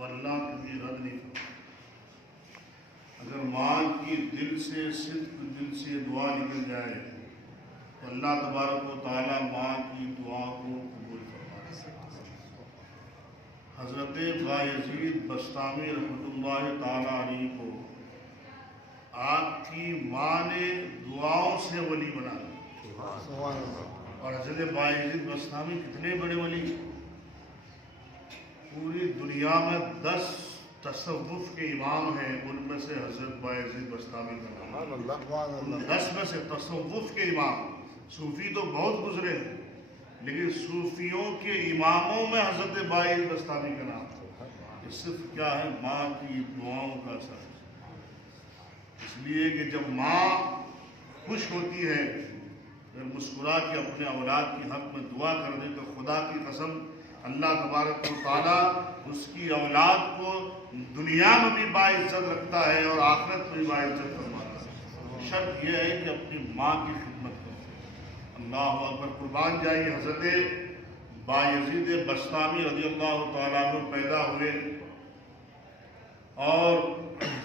وہ اللہ کبھی رد نہیں کرتا۔ اگر ماں کی دل سے صدق دل سے دعا نکل جائے تو اللہ تبارک و تعالیٰ ماں کی دعا کو قبول فرماتا ہے۔ حضرت بایزید بسطامی رحمۃ اللہ تعالیٰ علیہ کو آپ کی ماں نے دعاؤں سے ولی بنا دیا، اور حضرت بایزید بسطامی کتنے بڑے ولی، پوری دنیا میں 10 تصوف کے امام ہیں، ان میں سے حضرت بایزید بسطامی کا نام ہے۔ 10 میں سے تصوف کے امام، صوفی تو بہت گزرے ہیں لیکن صوفیوں کے اماموں میں حضرت بایزید بسطامی کا نام ہے۔ یہ صرف کیا ہے؟ ماں کی دعاؤں کا اثر ہے۔ اس لیے کہ جب ماں خوش ہوتی ہے، اگر مسکرا کے اپنے اولاد کی حق میں دعا کر دے تو خدا کی قسم اللہ تبارک و تعالیٰ اس کی اولاد کو دنیا میں بھی باعزت رکھتا ہے اور آخرت میں بھی باعزت فرماتا ہے۔ شرط یہ ہے کہ اپنی ماں کی خدمت کرو۔ اللہ اکبر، قربان جائیے۔ حضرت بایزید بسطامی رضی اللہ تعالیٰ عنہ پیدا ہوئے اور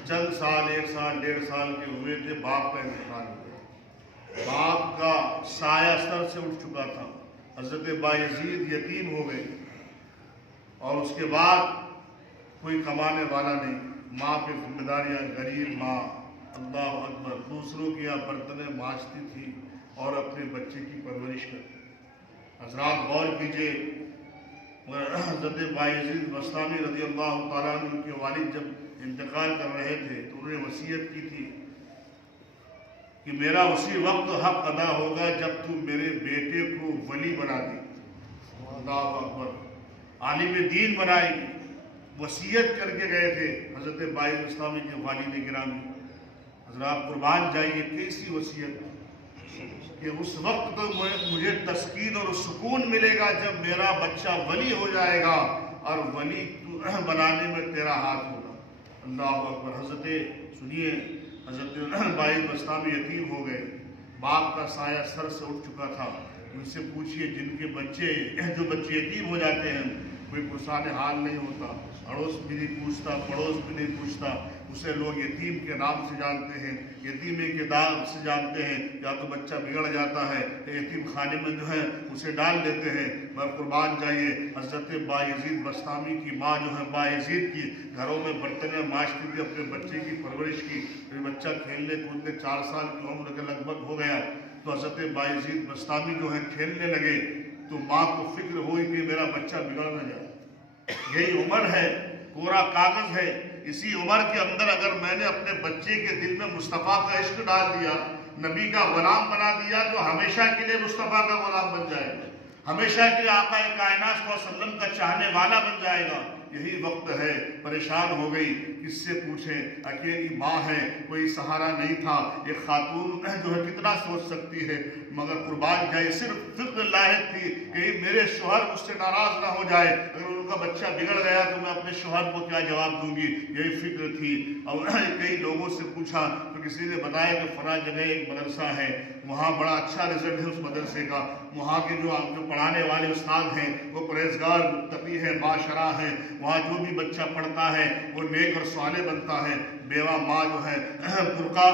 چند سال، 1 سال 1.5 سال کے ہوئے تھے، باپ کا انتقال ہو گیا۔ باپ کا سایہ سر سے اٹھ چکا تھا، حضرت بایزید یتیم ہو گئے، اور اس کے بعد کوئی کمانے والا نہیں، ماں پہ ذمہ داریاں، غریب ماں، اللہ اکبر، دوسروں کی یہاں برتنیں مانجتی تھی اور اپنے بچے کی پرورش کرتی۔ حضرات غور کیجئے، حضرت بایزید بسطامی رضی اللہ تعالیٰ عنہ کے والد جب انتقال کر رہے تھے تو انہوں نے وصیت کی تھی کہ میرا اسی وقت حق ادا ہوگا جب تو میرے بیٹے کو ولی بنا دی۔ اللہ اکبر، عالم دین بنائے گی، وصیت کر کے گئے تھے حضرت بایزید بسطامی کے والد گرامی۔ حضرات قربان جائیے، کیسی وصیت کہ اس وقت تو مجھے تسکین اور سکون ملے گا جب میرا بچہ ولی ہو جائے گا، اور ولی بنانے میں تیرا ہاتھ ہوگا۔ اللہ اکبر۔ حضرت سنیے، حضرت بایزید بسطامی یتیم ہو گئے، باپ کا سایہ سر سے اٹھ چکا تھا۔ ان سے پوچھئے جن کے بچے، جو بچے یتیم ہو جاتے ہیں، کوئی پرسان حال نہیں ہوتا، اڑوس بھی نہیں پوچھتا، پڑوس بھی نہیں پوچھتا، اسے لوگ یتیم کے نام سے جانتے ہیں، یتیمے کے داغ سے جانتے ہیں، یا تو بچہ بگڑ جاتا ہے یتیم خانے میں جو ہے اسے ڈال دیتے ہیں۔ میں قربان جائیے، حضرت بایزید بسطامی کی ماں جو ہے بایزید کی گھروں میں برتنیں مانجتی تھی، اپنے بچے کی پرورش کی۔ بچہ کھیلنے کودنے 4 سال کی عمر کے لگ بھگ ہو گیا تو حضرت بایزید بسطامی جو ہے کھیلنے لگے، تو ماں کو فکر ہوئی کہ میرا بچہ بگڑ نہ جائے۔ یہی عمر ہے، کوڑا کاغذ ہے، اسی عمر کے اندر اگر میں نے اپنے بچے کے دل میں مصطفیٰ کا عشق ڈال دیا، نبی کا غلام بنا دیا، تو ہمیشہ کے لیے مصطفیٰ کا غلام بن جائے گا، ہمیشہ کے لیے آقا کائنات صلی اللہ علیہ وسلم کا چاہنے والا بن جائے گا۔ یہی وقت ہے، پریشان ہو گئی، کس سے پوچھیں، اکیلی ماں ہے، کوئی سہارا نہیں تھا۔ ایک خاتون جو ہے کتنا سوچ سکتی ہے، مگر قربان جائے صرف فکر لاحق تھی کہ میرے شوہر مجھ سے ناراض نہ ہو جائے، اگر ان کا بچہ بگڑ گیا تو میں اپنے شوہر کو کیا جواب دوں گی، یہی فکر تھی۔ اور کئی لوگوں سے پوچھا تو کسی نے بتایا کہ فلاں جگہ ایک مدرسہ ہے، وہاں بڑا اچھا رزلٹ ہے اس مدرسے کا، وہاں کے جو پڑھانے والے استاد ہیں وہ پرہیزگار متقی ہیں، باشرع ہیں، وہاں جو بھی بچہ پڑھتا ہے وہ نیک اور صالح بنتا ہے۔ بیوہ ماں جو ہے برقع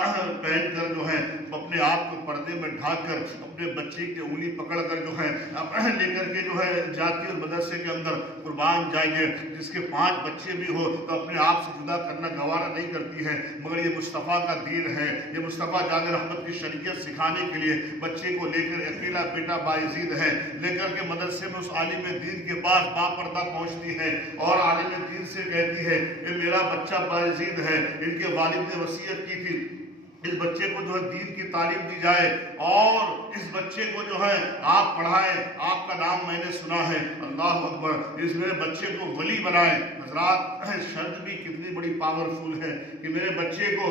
پہن کر جو ہے اپنے آپ کو پردے میں ڈھانک کر اپنے بچے کی انگلی پکڑ کر جو ہے لے کر کے جو ہے جاتی ہے مدرسے کے اندر۔ قربان جائیے، جس کے 5 بچے بھی ہو تو اپنے آپ سے جدا کرنا گوارا نہیں کرتی ہے، مگر یہ مصطفیٰ کا دین ہے، یہ مصطفیٰ جان رحمت کی شریعت سکھانے کے لیے بچے کو لے کر، اکیلا بیٹا بایزید ہے، لے کر کے مدرسے میں اس عالم دین کے پاس باپردہ پہنچتی ہے اور عالم دین سے کہتی ہے کہ میرا بچہ بایزید ہے، ان کے والد نے وصیت کی تھی اس بچے کو جو ہے دین کی تعلیم دی جائے اور اس بچے کو جو ہے آپ پڑھائیں، آپ کا نام میں نے سنا ہے، اللہ اکبر، اس میرے بچے کو ولی بنائیں۔ حضرات شرط بھی کتنی بڑی پاورفل ہے کہ میرے بچے کو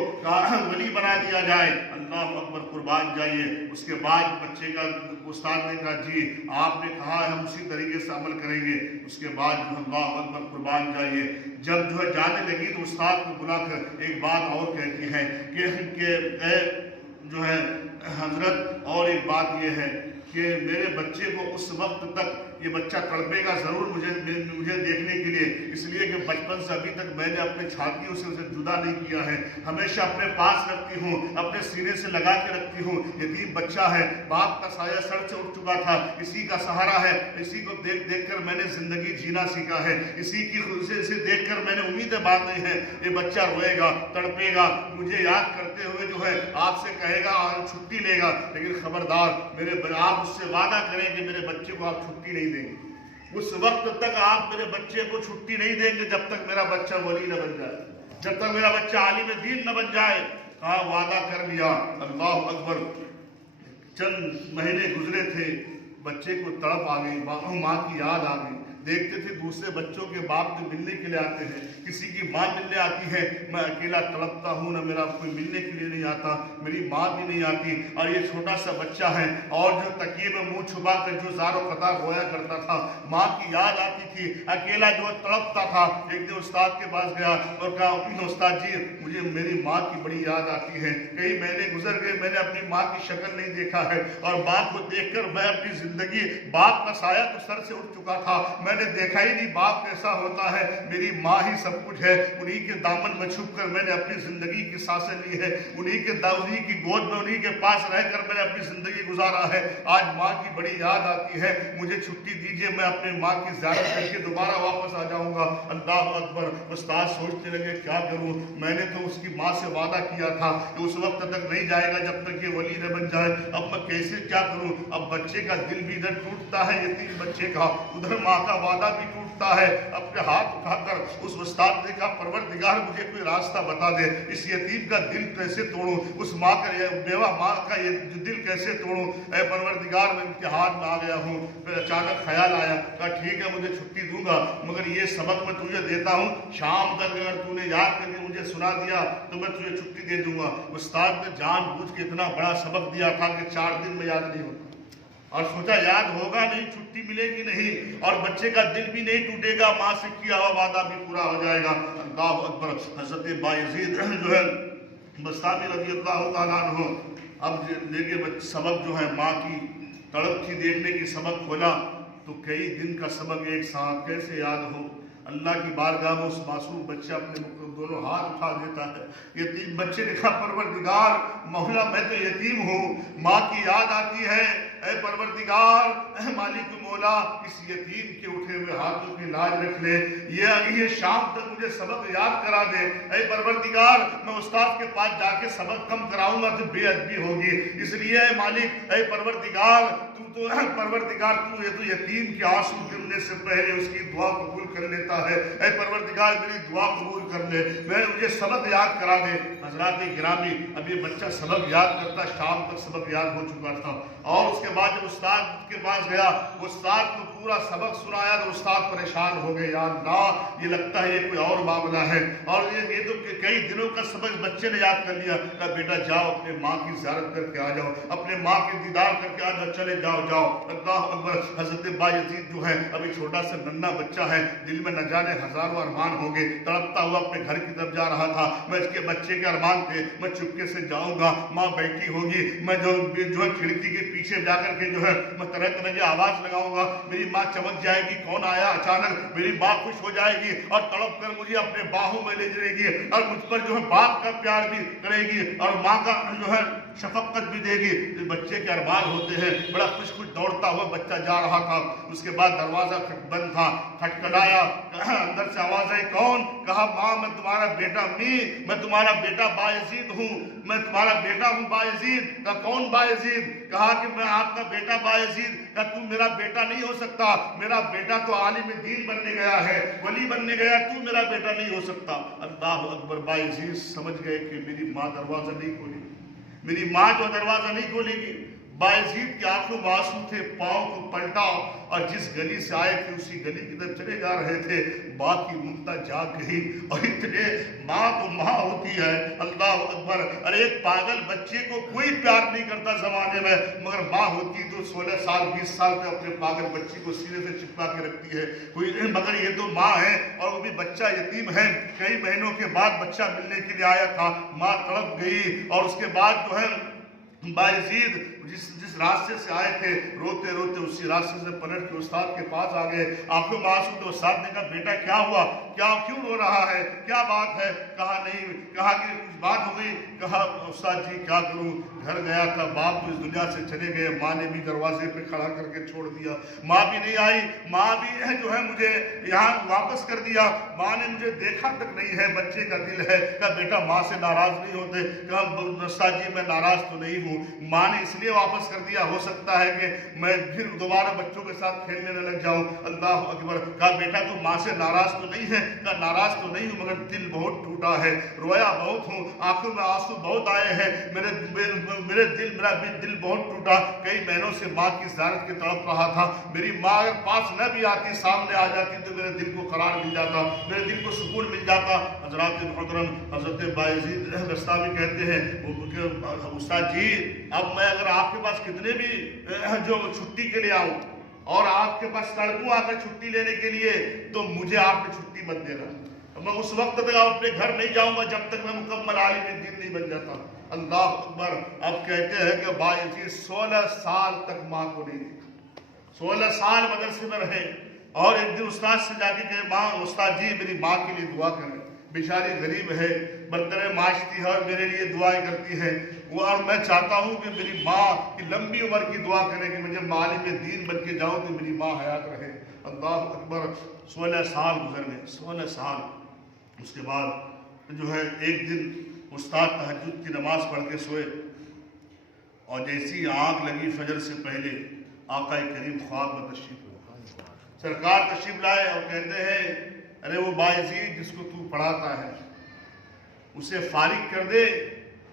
ولی بنا دیا جائے، اللہ اکبر، قربان جائیے۔ اس کے بعد بچے کا استاد نے کہا جی آپ نے کہا ہے ہم اسی طریقے سے عمل کریں گے۔ اس کے بعد اللہ اکبر، قربان جائیے، جب جو ہے جانے لگی تو استاد کو بلا کر ایک بات اور کہتی ہے کہ جو ہے حضرت، اور ایک بات یہ ہے کہ میرے بچے کو اس وقت تک ये बच्चा तड़पेगा ज़रूर मुझे देखने के लिए, इसलिए कि बचपन से अभी तक मैंने अपने छातियों से उसे जुदा नहीं किया है, हमेशा अपने पास रखती हूँ, अपने सीने से लगा के रखती हूँ। यतीम बच्चा है, बाप का साया सर से उठ चुका था, इसी का सहारा है, इसी को देख देख कर मैंने जिंदगी जीना सीखा है, इसी की इसे देख कर मैंने उम्मीदें बांधी हैं। ये बच्चा रोएगा, तड़पेगा, मुझे याद करते हुए जो है आपसे कहेगा और छुट्टी लेगा, लेकिन खबरदार आप उससे वादा करें कि मेरे बच्चे को आप छुट्टी नहीं देंगे। उस वक्त तक आप मेरे बच्चे को छुट्टी नहीं देंगे जब तक मेरा बच्चा वली न बन जाए, जब तक मेरा बच्चा आलिम दीन न बन जाए। हाँ, वादा कर लिया। अल्लाह अकबर। चंद महीने गुजरे थे, बच्चे को तड़प आ गई, माँ की याद आ गई। देखते थे दूसरे बच्चों के बाप तो मिलने के लिए आते हैं, किसी की माँ मिलने आती है, मैं अकेला तड़पता हूँ, ना मेरा कोई मिलने के लिए नहीं आता, मेरी माँ भी नहीं आती। और ये छोटा सा बच्चा है और जो तकिए में मुंह छुपा कर जो ज़ारो कतार रोया करता था, माँ की याद आती थी, अकेला जो तड़पता था। एक दिन उस्ताद के पास गया और कहा, उस्ताद जी मुझे मेरी माँ की बड़ी याद आती है, कई महीने गुजर गए, मैंने अपनी माँ की शक्ल नहीं देखा है, और बाप को देखकर मैं अपनी जिंदगी, बाप का साया तो सर से उठ चुका था, मैंने देखा ही नहीं बाप कैसा होता है, मेरी माँ ही सब कुछ है, उन्हीं के दामन में छुप कर मैंने अपनी जिंदगी की सांसें ली है, उन्हीं की गोद में, उन्हीं के पास रहकर मैंने अपनी जिंदगी गुजारा है। आज माँ की बड़ी याद आती है, मुझे छुट्टी दीजिए, मैं अपने माँ की ज़ियारत करके दोबारा वापस आ जाऊंगा। अल्लाह अकबर। उस्ताद सोचने लगे क्या करूं, मैंने तो उसकी माँ से वादा किया था कि उस वक्त तक नहीं जाएगा जब तक ये वली न बन जाए, अब मैं कैसे क्या करूं। अब बच्चे का दिल भी इधर टूटता है, यतीम बच्चे का, उधर माँ का वादा भी टूटता है। अपने हाथ उठाकर उस उस्ताद ने कहा, परवरदिगार मुझे कोई रास्ता बता दे, इस यतीम का दिल कैसे तोड़ूं, उस माँ का बेवा माँ का ये दिल कैसे तोड़ूं। ऐ परवरदिगार मैं इनके हाथ में आ गया हूँ। फिर अचानक ख्याल आया, कहा ठीक है मुझे छुट्टी दूंगा, मगर ये सबक मैं तुझे देता हूँ, शाम तक अगर तूने याद करके मुझे सुना दिया तो मैं तुझे छुट्टी दे दूंगा। उस्ताद ने जानबूझ के इतना बड़ा सबक दिया था कि 4 दिन में याद नहीं होता, और सोचा याद होगा नहीं, छुट्टी मिलेगी नहीं, और बच्चे का दिल भी नहीं टूटेगा, माँ से किया हुआ वादा भी पूरा हो जाएगा। अल्लाह अकबर। हजरत बायजीद जो है बस्तामी रज़ी अल्लाह तआला अन्हु, अब लेके सबक जो है माँ की तड़प थी देखने की, सबक खोला तो कई दिन का सबक एक साथ कैसे याद हो। अल्लाह की बारगाह में उस मासूम बच्चे अपने दोनों हाथ उठा देता है। यतीम बच्चे ने कहा, परवरदिगार मौला मैं तो यतीम हूँ, माँ की याद आती है, ऐ परवरदिगार मालिक मौला इस यतीम के उठे हुए हाथों की लाज रख ले, ये शाम तक मुझे सबक याद करा दे। ऐ परवरदिगार मैं उस्ताद के पास जाके सबक कम कराऊंगा तो बेअदबी होगी, इसलिए मालिक ऐ परवरदिगार तू ये तो यतीम के आंसू गिरने से पहले उसकी दुआ कबूल कर लेता है। ऐ परवरदिगार मेरी दुआ कबूल कर ले, मैं मुझे सबक याद करा दे। हजरात गिरामी, अब ये बच्चा सबक याद करता, शाम तक सबक याद हो चुका था, और उसके बाद जब उस्ताद के पास गया, उस्ताद को पूरा सबक सुनाया तो उस्ताद परेशान हो गए, यार ना ये लगता है ये कोई और मामला है, और ये तो कई दिनों का सबक बच्चे ने याद कर लिया। कहा बेटा जाओ अपने माँ की ज़ियारत करके आ जाओ, अपने माँ के दीदार करके आ जाओ, चले जाओ। अल्लाह अकबर। हजरत बायजीद जो है अभी छोटा सा नन्हा बच्चा है, दिल में न जाने हजारों अरमान हो गए, तड़पता हुआ अपने घर की तरफ जा रहा था। मैं इसके बच्चे के अरमान थे, मैं चुपके से जाऊंगा, माँ बैठी होगी, मैं जो खिड़की के पीछे जाकर के जो है मैं तरह तरह की आवाज लगाऊंगा, मेरी माँ चमक जाएगी, कौन आया अचानक, मेरी माँ खुश हो जाएगी और तड़प कर मुझे अपने बाहों में ले जाएगी, और मुझ पर जो है बाप का प्यार भी करेगी और माँ का जो है शफकत भी देगी। इस बच्चे के अरमान होते हैं। बड़ा खुश दौड़ता हुआ बच्चा जा रहा था, उसके बाद दरवाजा बंद था, खटखटाया, अंदर से आवाज आई, कौन? कहा माँ मैं तुम्हारा बेटा, मैं तुम्हारा बेटा बायजीद हूँ, मैं तुम्हारा बेटा हूँ बायजीद। कहा कौन बायजीद? कहा कि मैं आपका बेटा बायजीद। कहा तू मेरा बेटा नहीं हो सकता, मेरा बेटा तो आलिम दीन बनने गया है, वली बनने गया, तू मेरा बेटा नहीं हो सकता। अल्लाह अकबर। बायजीद समझ गए कि मेरी माँ दरवाजा नहीं खोलेगी, मेरी माँ जो दरवाजा नहीं खोलेगी। बायजीद की आंखों में आंसू थे, पाँव को पलटा और जिस गली से आए थे उसी गली की तरफ चले जा रहे थे। बाप की ममता जाग गई, और इतने माँ तो माँ होती है। अल्लाह अकबर। अरे एक पागल बच्चे को कोई प्यार नहीं करता जमाने में, मगर माँ होती तो 16 साल 20 साल में अपने पागल बच्ची को सीने से चिपका के रखती है कोई, मगर ये तो माँ है, और वो भी बच्चा यतीम है। कई महीनों के बाद बच्चा मिलने के लिए आया था, माँ तड़प गई, और उसके बाद जो है बायजीद जिस रास्ते से आए थे रोते रोते उसी रास्ते से पलट के उस्ताद के पास आ गए। आंखों में आंसू, तो उस्ताद ने कहा बेटा क्या हुआ, क्यों रो रहा है, क्या बात है? कहा नहीं, कहा कि कुछ बात हो गई। कहा उस्ताद जी क्या करूं, घर गया था, बाप तो इस दुनिया से चले गए, माँ ने भी दरवाजे पे खड़ा करके छोड़ दिया, माँ भी नहीं आई, माँ भी जो है मुझे यहाँ वापस कर दिया, माँ ने मुझे देखा तक नहीं है, बच्चे का दिल है। कहा बेटा माँ से नाराज नहीं होते? कहा उस्ताद जी मैं नाराज तो नहीं हूँ, माँ ने इसलिए वापस कर दिया, हो सकता है कि मैं फिर दोबारा बच्चों के साथ खेलने न लग जाऊं। अल्लाह अकबर। कहा बेटा तू माँ से नाराज तो नहीं है? कहा नाराज तो नहीं हूँ, मगर दिल बहुत टूटा है, रोया बहुत हूँ, आंखों में आंसू बहुत आए हैं, मेरा दिल बहुत टूटा। कई महीनों से माँ की ज़ियारत की तड़प रहा था, मेरी माँ अगर पास न भी आती, सामने आ जाती तो मेरे दिल को करार मिल जाता, मेरे दिल को सुकून मिल जाता। हजरत मुहतरम हजरत बायजीद बस्तामी कहते हैं उस्ताद जी अब मैं अगर आपके पास कितने भी जो छुट्टी के लिए आऊँ और आपके पास तड़पूं आकर छुट्टी लेने के लिए, तो मुझे आपने छुट्टी मत देना, मैं उस वक्त तक अपने घर नहीं जाऊंगा जब तक मैं मुकम्मल आलिम दीन नहीं बन जाता। अल्लाह अकबर। अब कहते हैं कि बायजीद 16 साल तक माँ को नहीं देखा, 16 साल मदरसे में रहे, और एक दिन उस्ताद से जाके कहे माँ उस्ताद जी मेरी माँ के लिए दुआ करें, बेचारी गरीब है, बर्तन माशती है और मेरे लिए दुआएं करती है, और मैं चाहता हूँ कि मेरी माँ की लंबी उम्र की दुआ करें कि मुझे मालिम दीन बन के जाऊँ तो मेरी माँ हयात रहे। अल्लाह अकबर। 16 साल गुजर गए, 16 साल। उसके बाद जो है एक दिन उस्ताद तहज्जुद की नमाज पढ़ के सोए, और जैसी आँख लगी फजर से पहले आका करीम ख्वाब में तशरीफ लाए, सरकार तशरीफ लाए और कहते हैं अरे वो बायजीद जिसको तू पढ़ाता है उसे फारिग कर दे,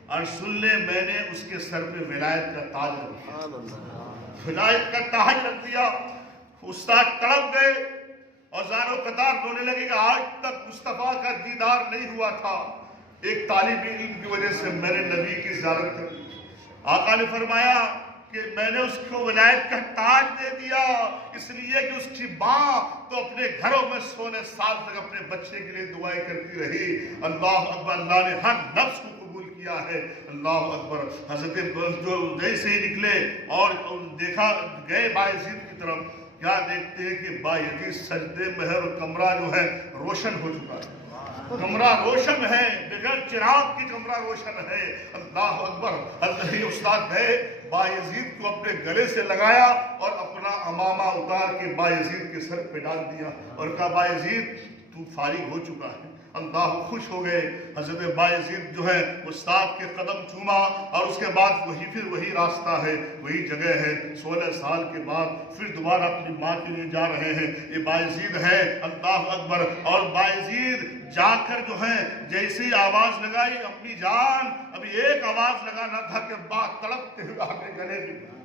और सुन ले मैंने उसके सर पे विलायत का ताज रख दिया, विलायत का ताज रख दिया। उस्ताद तड़प गए और ज़ारो कतार रोने लगे कि आज तक मुस्तफ़ा का दीदार नहीं हुआ था, एक तालिब इल्म की वजह से मैंने नबी की ज़ियारत कर दी। आका ने फरमाया कि मैंने उसको विलायत का ताज दे दिया इसलिए कि उसकी माँ तो अपने घरों में 16 साल तक अपने बच्चे के लिए दुआएं करती रही। अल्लाह अकबर। अल्लाह ने हर नफ्स को कबूल किया है। अल्लाह अकबर। हजरत जो जैसे ही निकले और देखा गए बायजीद की तरफ, क्या देखते हैं कि बायजीद सजदे में है और कमरा जो है रोशन हो चुका है, कमरा रोशन है, बगैर चिराग की कमरा रोशन है। अल्लाह अकबर। उस्ताद गए, बायजीद को अपने गले से लगाया और अपना अमामा उतार के बायजीद के सर पे डाल दिया और कहा बायजीद तू फारिग हो चुका है। अल्लाह खुश हो गए। हजरत बायजीद जो है उस्ताद के कदम चूमा, और उसके बाद फिर वही रास्ता है, वही जगह है। 16 साल के बाद फिर दोबारा अपनी माँ के लिए जा रहे हैं। ये बायजीद है। अल्लाह अकबर। और बायजीद जाकर जो है जैसे ही आवाज लगाई अम्मी जान, अभी एक आवाज लगाना था कि बात तड़पते हुए आगे गले में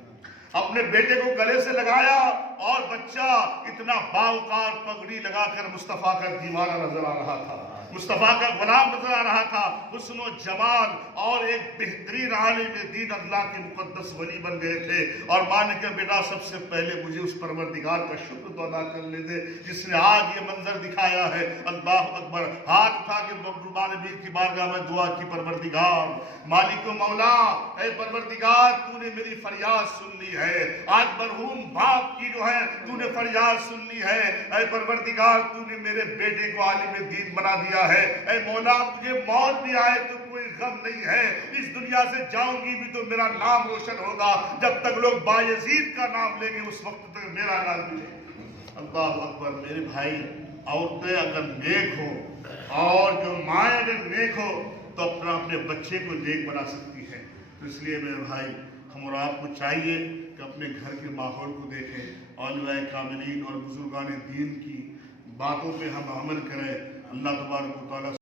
अपने बेटे को गले से लगाया, और बच्चा इतना बावकार पगड़ी लगाकर मुस्तफ़ा का दीवाना नजर आ रहा था, मुस्तफ़ा का गुलाम नजर आ रहा था। हुस्न जमाल और एक बेहतरीन आलिम दीन अल्लाह के मुकद्दस वली बन गए थे। और माँ ने कहा बेटा सबसे पहले मुझे उस परवरदिगार का शुक्र तो अदा कर ले दे जिसने आज ये मंजर दिखाया है। अल्लाह अकबर। हाथ उठा के मीर की बारगाह में दुआ की, परवरदिगार मालिक मौला, ऐ परवरदिगार तूने मेरी फरियाद सुन ली है, आज मरहूम बाप की जो है तूने फरियाद सुन ली है। ऐ परवरदिगार तूने मेरे बेटे को आलिम दीन बना दिया है। ऐ मौला मुझे मौत भी आए तो कोई गम नहीं है, इस दुनिया से जाऊंगी भी तो मेरा नाम रोशन होगा, जब तक लोग बायजीद का नाम लेंगे उस वक्त तक मेरा नाम भी लेंगे। अल्लाह अकबर। मेरे भाई, औरतें अगर नेक हो और जो माएँ अगर नेक हो तो अपने बच्चे को नेक बना सकती है। तो इसलिए मेरे भाई हम और आपको चाहिए कि अपने घर के माहौल को देखें, औलिया कामिलीन और बुजुर्गान दीन की बातों पे हम अमल करें। अल्लाह तबारक व तआला